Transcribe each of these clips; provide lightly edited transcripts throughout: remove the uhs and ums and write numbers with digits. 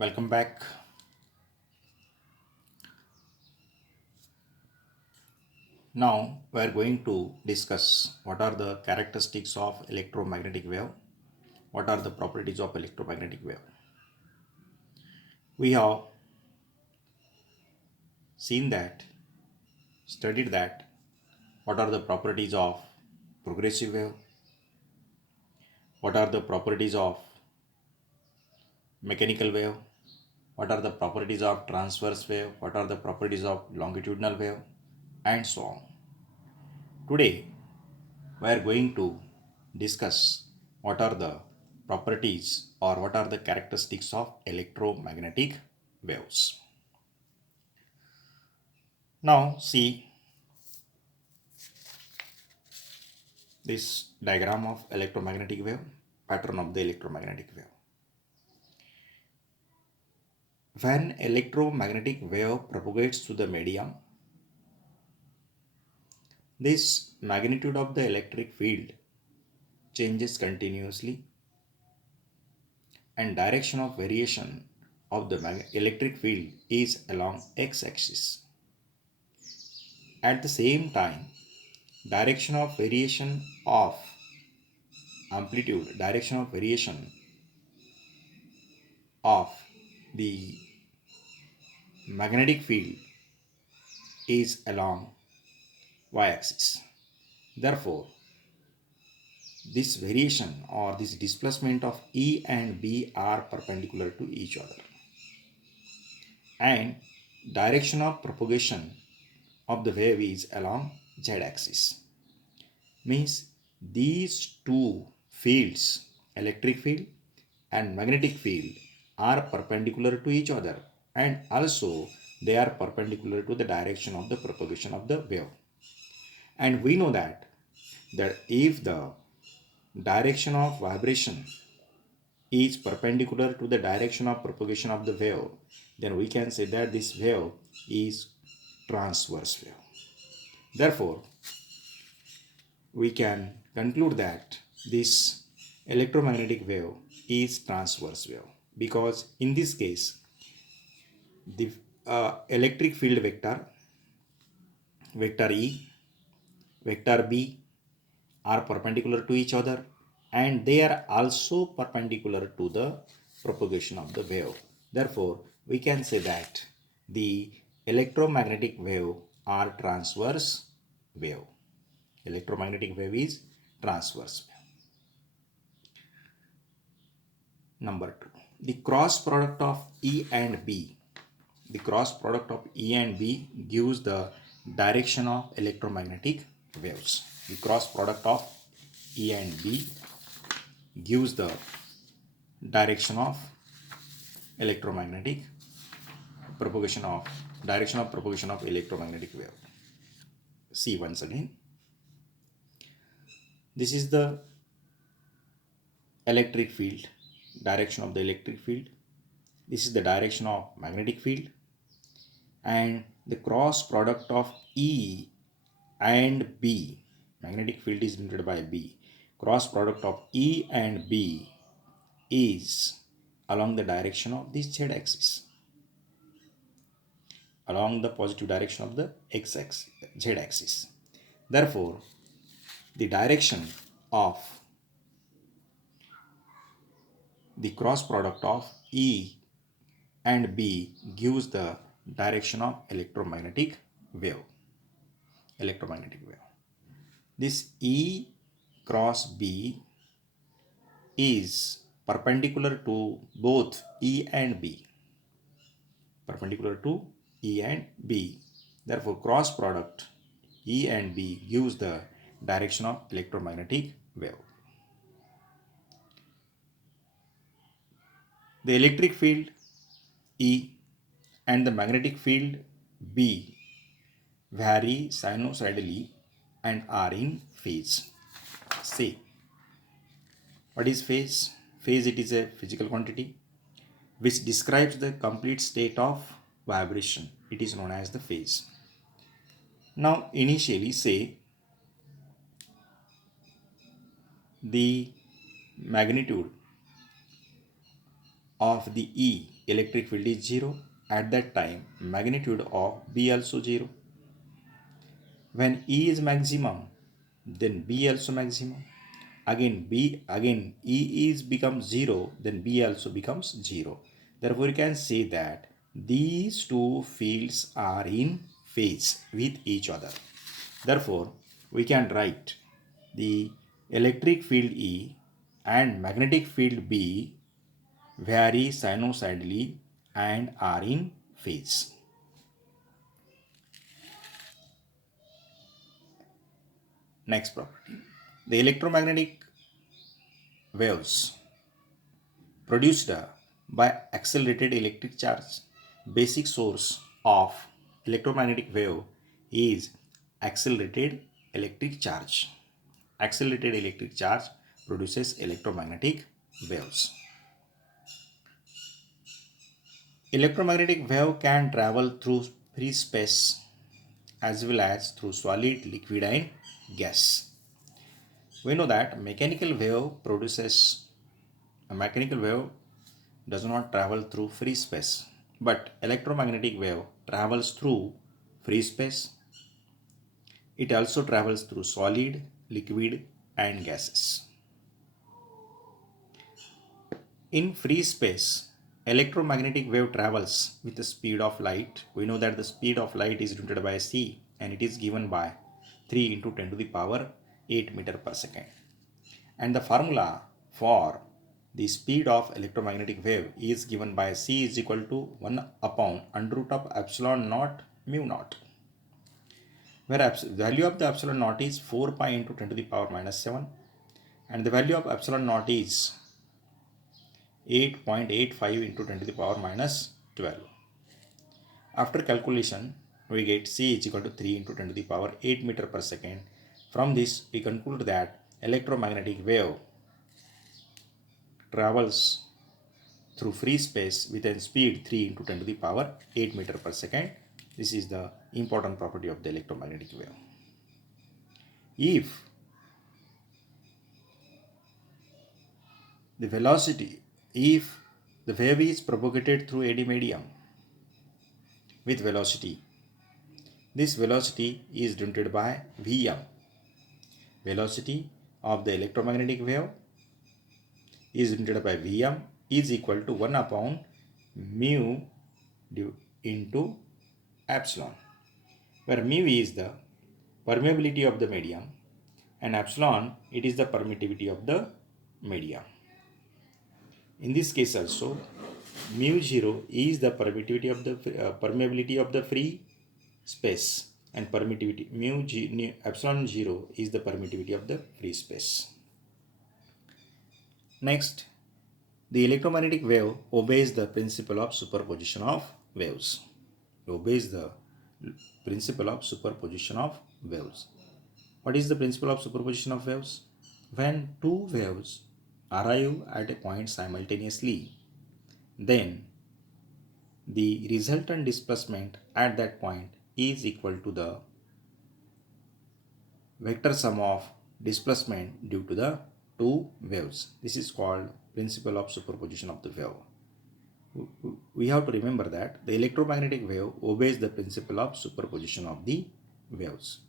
Welcome back. Now we are going to discuss what are the characteristics of electromagnetic wave, what are the properties of electromagnetic wave. We have seen that, studied that, what are the properties of progressive wave, what are the properties of mechanical wave, what are the properties of transverse wave, what are the properties of longitudinal wave, and so on. Today we are going to discuss what are the properties or what are the characteristics of electromagnetic waves. Now see this diagram of electromagnetic wave, pattern of the electromagnetic wave. When electromagnetic wave propagates to the medium, this magnitude of the electric field changes continuously and direction of variation of the electric field is along x-axis. At the same time, direction of variation of direction of variation of the magnetic field is along y-axis. Therefore, this variation or this displacement of E and B are perpendicular to each other. And direction of propagation of the wave is along z-axis. Means these two fields, electric field and magnetic field, are perpendicular to each other, and also they are perpendicular to the direction of the propagation of the wave. And we know that if the direction of vibration is perpendicular to the direction of propagation of the wave, then we can say that this wave is transverse wave. Therefore, we can conclude that this electromagnetic wave is transverse wave, because in this case the electric field vector, vector E, vector B are perpendicular to each other, and they are also perpendicular to the propagation of the wave. Therefore, we can say that the electromagnetic wave are transverse wave. Electromagnetic wave is transverse wave. Number 2, the cross product of E and B. The cross product of E and B gives the direction of electromagnetic waves. The cross product of E and B gives the direction of electromagnetic propagation of electromagnetic wave. See once again, this is the electric field, direction of the electric field. This is the direction of magnetic field, and the cross product of E and B, magnetic field is denoted by B, cross product of E and B is along the direction of this z axis, along the positive direction of the x axis, z axis. Therefore, the direction of the cross product of E and B gives the direction of electromagnetic wave. Electromagnetic wave. This E cross B is perpendicular to both E and B. Perpendicular to E and B. Therefore, cross product E and B gives the direction of electromagnetic wave. The electric field E and the magnetic field B vary sinusoidally and are in phase. Say, what is phase? Phase, it is a physical quantity which describes the complete state of vibration. It is known as the phase. Now, initially say the magnitude of the E electric field is 0, at that time magnitude of B also 0. When E is maximum, then B also maximum. Again E is becomes 0, then B also becomes 0. Therefore, you can say that these two fields are in phase with each other. Therefore, we can write the electric field E and magnetic field B vary sinusoidally and are in phase. Next property. The electromagnetic waves produced by accelerated electric charge. Basic source of electromagnetic wave is accelerated electric charge. Accelerated electric charge produces electromagnetic waves. Electromagnetic wave can travel through free space as well as through solid, liquid and gas. We know that mechanical wave does not travel through free space, but electromagnetic wave travels through free space. It also travels through solid, liquid and gases. In free space, electromagnetic wave travels with the speed of light. We know that the speed of light is denoted by c and it is given by 3 into 10 to the power 8 meter per second. And the formula for the speed of electromagnetic wave is given by c is equal to 1 upon under root of epsilon naught mu naught, where value of the epsilon naught is 4 pi into 10 to the power minus 7 and the value of epsilon naught is 8.85 into 10 to the power minus 12. After calculation, we get c is equal to 3 into 10 to the power 8 meter per second. From this, we conclude that electromagnetic wave travels through free space with a speed 3 into 10 to the power 8 meter per second. This is the important property of the electromagnetic wave. If the wave is propagated through eddy medium with velocity, this velocity is denoted by Vm. Velocity of the electromagnetic wave is denoted by Vm is equal to 1 upon mu into epsilon, where mu is the permeability of the medium and epsilon it is the permittivity of the medium. In this case also, mu 0 is the permeability of the free space and epsilon 0 is the permittivity of the free space. Next, the electromagnetic wave obeys the principle of superposition of waves. Obeys the principle of superposition of waves. What is the principle of superposition of waves? When two waves arrive at a point simultaneously, then the resultant displacement at that point is equal to the vector sum of displacement due to the two waves. This is called principle of superposition of the wave. We have to remember that the electromagnetic wave obeys the principle of superposition of the waves.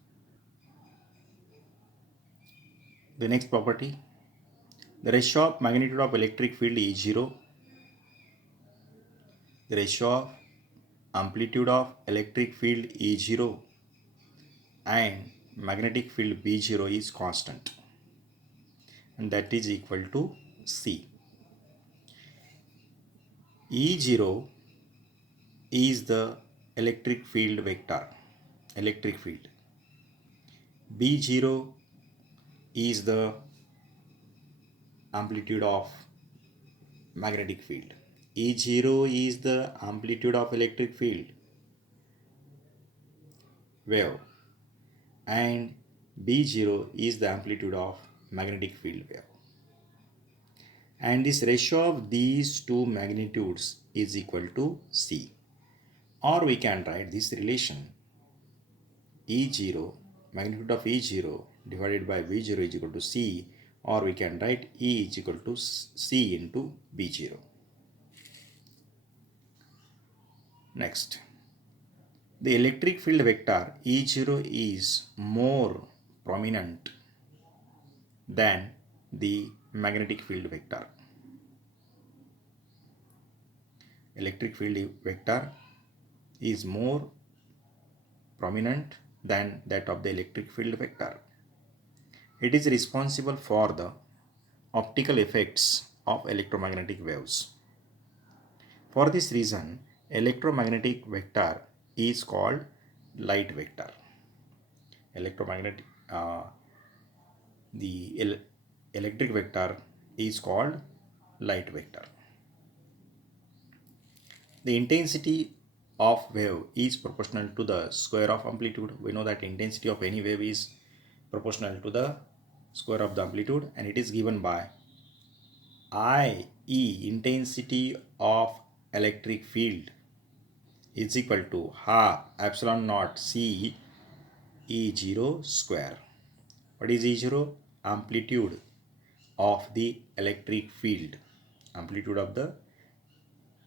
The next property, the ratio of magnitude of electric field is 0. The ratio of amplitude of electric field is 0 and magnetic field B0 is constant, and that is equal to C. E0 is the electric field vector, electric field. B0 is the amplitude of magnetic field. E0 is the amplitude of electric field wave and B0 is the amplitude of magnetic field wave. And this ratio of these two magnitudes is equal to C. Or we can write this relation E0, magnitude of E0 divided by B0 is equal to C, or we can write E is equal to C into B0. Next, the electric field vector E0 is more prominent than the magnetic field vector. Electric field vector is more prominent than that of the electric field vector. It is responsible for the optical effects of electromagnetic waves. For this reason, electromagnetic vector is called light vector. Electromagnetic, electric vector is called light vector. The intensity of wave is proportional to the square of amplitude. We know that intensity of any wave is proportional to the square of the amplitude, and it is given by IE, intensity of electric field, is equal to half epsilon naught C E0 square. What is E0? Amplitude of the electric field. Amplitude of the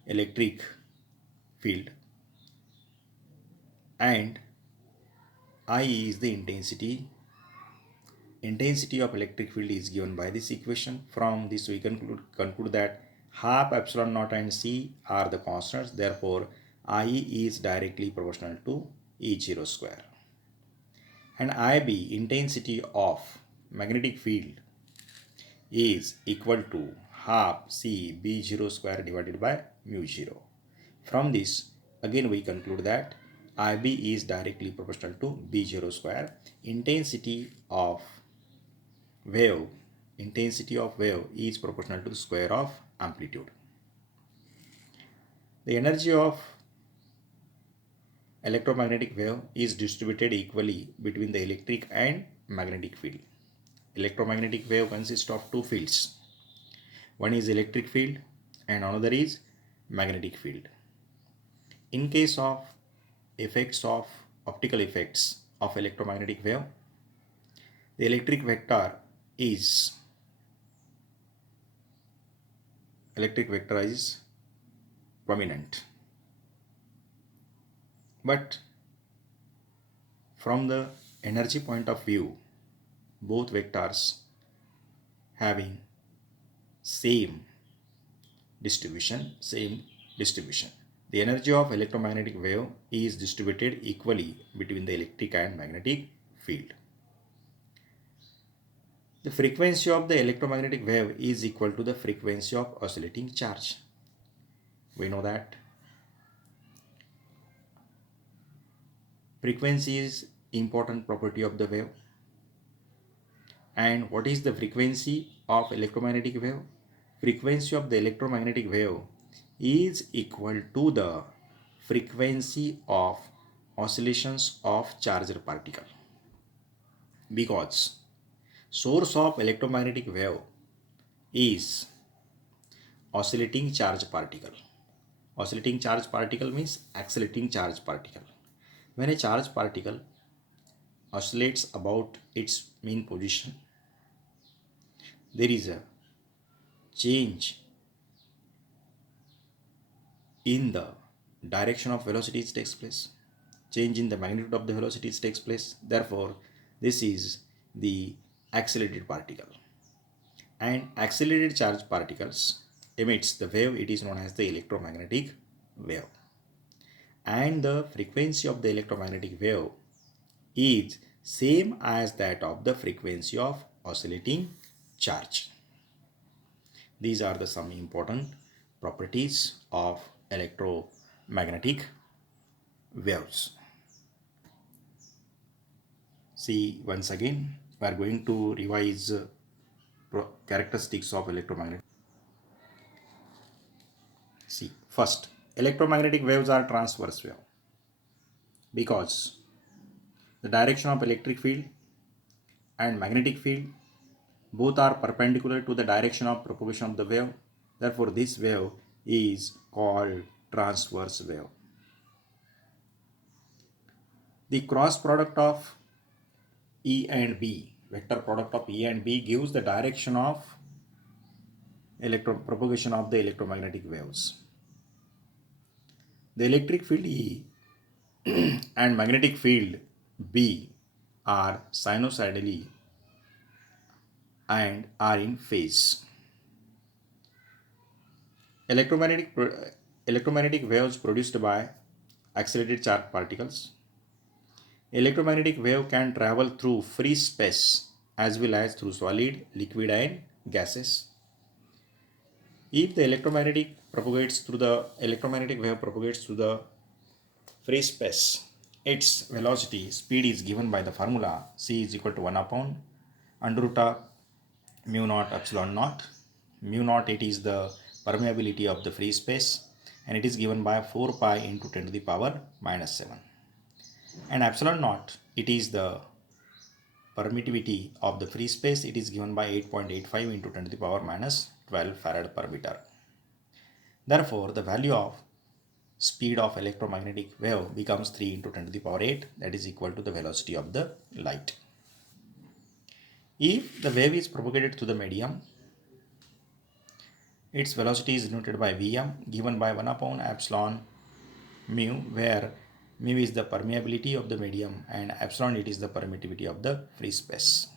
electric field, and I is the intensity. Intensity of electric field is given by this equation. From this we conclude that half epsilon naught and C are the constants. Therefore, IE is directly proportional to E0 square. And IB, intensity of magnetic field, is equal to half C B0 square divided by mu 0. From this, again we conclude that IB is directly proportional to B0 square. Intensity of wave is proportional to the square of amplitude. The energy of electromagnetic wave is distributed equally between the electric and magnetic field. Electromagnetic wave consists of two fields. One is electric field and another is magnetic field. In case of effects of optical effects of electromagnetic wave, the electric vector is prominent. But from the energy point of view, both vectors having same distribution. The energy of electromagnetic wave is distributed equally between the electric and magnetic field. The frequency of the electromagnetic wave is equal to the frequency of oscillating charge. We know that frequency is important property of the wave. And what is the frequency of electromagnetic wave? Frequency of the electromagnetic wave is equal to the frequency of oscillations of charged particle, because source of electromagnetic wave is oscillating charge particle. Oscillating charge particle means accelerating charge particle. When a charge particle oscillates about its mean position, there is a change in the direction of velocities takes place. Change in the magnitude of the velocities takes place. Therefore, this is the accelerated particle. And accelerated charge particles emits the wave. It is known as the electromagnetic wave. And the frequency of the electromagnetic wave is same as that of the frequency of oscillating charge. These are the some important properties of electromagnetic waves. See, once again, we are going to revise characteristics of electromagnetic. See, first, electromagnetic waves are transverse wave because the direction of electric field and magnetic field both are perpendicular to the direction of propagation of the wave. Therefore, this wave is called transverse wave. The cross product of E and B, vector product of E and B, gives the direction of propagation of the electromagnetic waves. The electric field E and magnetic field B are sinusoidally and are in phase. Electromagnetic, electromagnetic waves produced by accelerated charged particles. Electromagnetic wave can travel through free space as well as through solid, liquid and gases. If the electromagnetic wave propagates through the free space, its velocity speed is given by the formula c is equal to 1 upon under root of mu naught epsilon naught. Mu naught, it is the permeability of the free space, and it is given by 4 pi into 10 to the power minus 7. And epsilon naught, it is the permittivity of the free space, it is given by 8.85 into 10 to the power minus 12 farad per meter. Therefore, the value of speed of electromagnetic wave becomes 3 into 10 to the power 8, that is equal to the velocity of the light. If the wave is propagated through the medium, its velocity is denoted by Vm, given by 1 upon epsilon mu, where mu is the permeability of the medium and epsilon, it is the permittivity of the free space.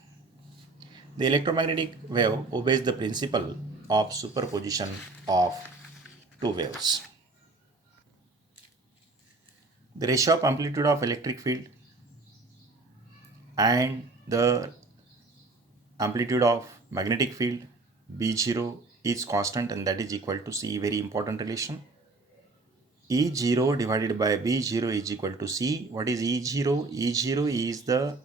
The electromagnetic wave obeys the principle of superposition of two waves. The ratio of amplitude of electric field and the amplitude of magnetic field B0 is constant, and that is equal to C. Very important relation. E0 divided by B0 is equal to C. What is E0? E0 is the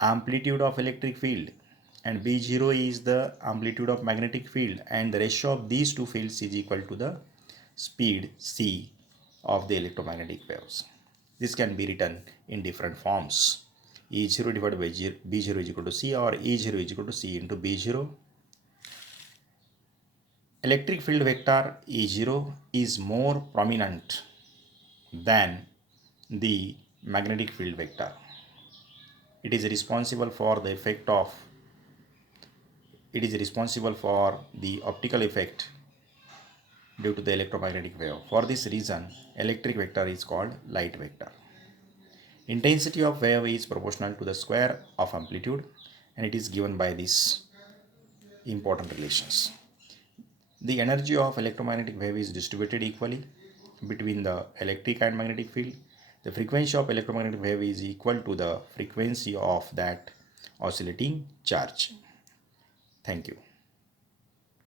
amplitude of electric field and B0 is the amplitude of magnetic field, and the ratio of these two fields is equal to the speed C of the electromagnetic waves. This can be written in different forms. E0 divided by B0 is equal to C, or E0 is equal to C into B0. Electric field vector E0 is more prominent than the magnetic field vector. It is responsible for the optical effect due to the electromagnetic wave. For this reason, electric vector is called light vector. Intensity of wave is proportional to the square of amplitude, and it is given by these important relations. The energy of electromagnetic wave is distributed equally between the electric and magnetic field. The frequency of electromagnetic wave is equal to the frequency of that oscillating charge. Thank you.